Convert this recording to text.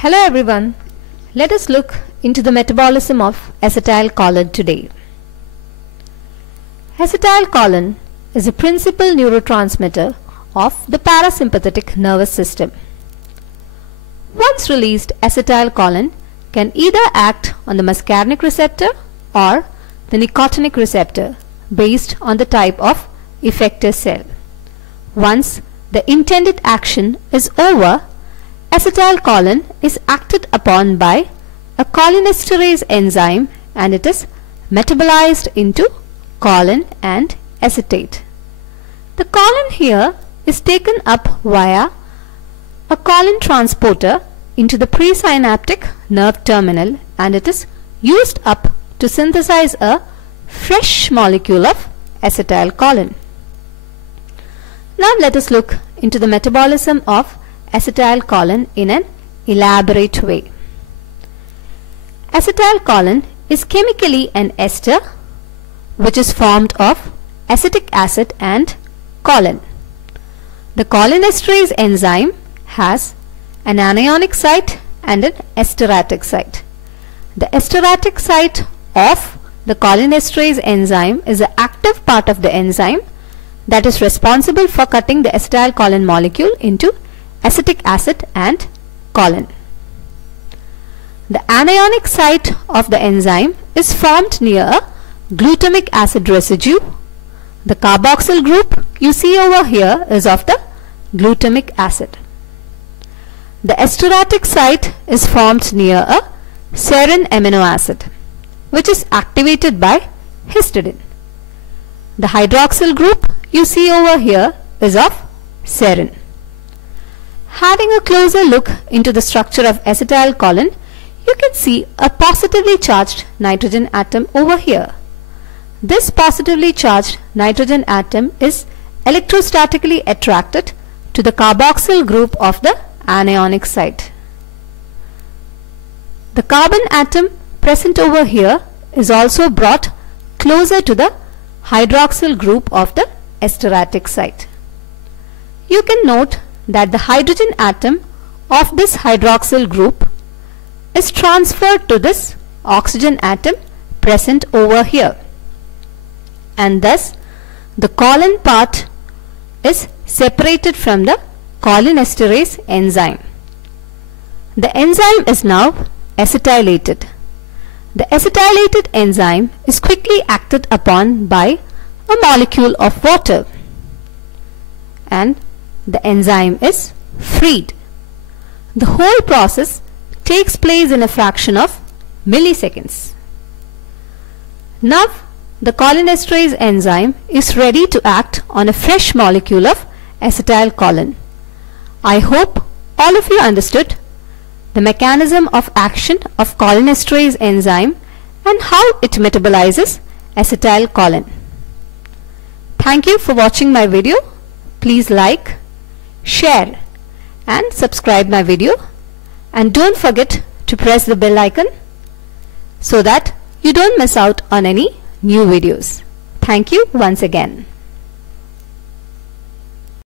Hello everyone, let us look into the metabolism of acetylcholine today. Acetylcholine is a principal neurotransmitter of the parasympathetic nervous system. Once released, acetylcholine can either act on the muscarinic receptor or the nicotinic receptor based on the type of effector cell. Once the intended action is over, acetylcholine is acted upon by a cholinesterase enzyme and it is metabolized into choline and acetate. The choline here is taken up via a choline transporter into the presynaptic nerve terminal and it is used up to synthesize a fresh molecule of acetylcholine. Now let us look into the metabolism of acetylcholine in an elaborate way. Acetylcholine is chemically an ester which is formed of acetic acid and choline. The cholinesterase enzyme has an anionic site and an esteratic site. The esteratic site of the cholinesterase enzyme is the active part of the enzyme that is responsible for cutting the acetylcholine molecule into acetic acid and choline. The anionic site of the enzyme is formed near a glutamic acid residue. The carboxyl group you see over here is of the glutamic acid. The esteratic site is formed near a serine amino acid which is activated by histidine. The hydroxyl group you see over here is of serine. Having a closer look into the structure of acetylcholine, you can see a positively charged nitrogen atom over here. This positively charged nitrogen atom is electrostatically attracted to the carboxyl group of the anionic site. The carbon atom present over here is also brought closer to the hydroxyl group of the esteratic site. You can note that the hydrogen atom of this hydroxyl group is transferred to this oxygen atom present over here, and thus the choline part is separated from the cholinesterase enzyme. The enzyme is now acetylated. The acetylated enzyme is quickly acted upon by a molecule of water and the enzyme is freed. The whole process takes place in a fraction of milliseconds. Now the cholinesterase enzyme is ready to act on a fresh molecule of acetylcholine. I hope all of you understood the mechanism of action of cholinesterase enzyme and how it metabolizes acetylcholine. Thank you for watching my video. Please like, share and subscribe my video, and don't forget to press the bell icon so that you don't miss out on any new videos. Thank you once again.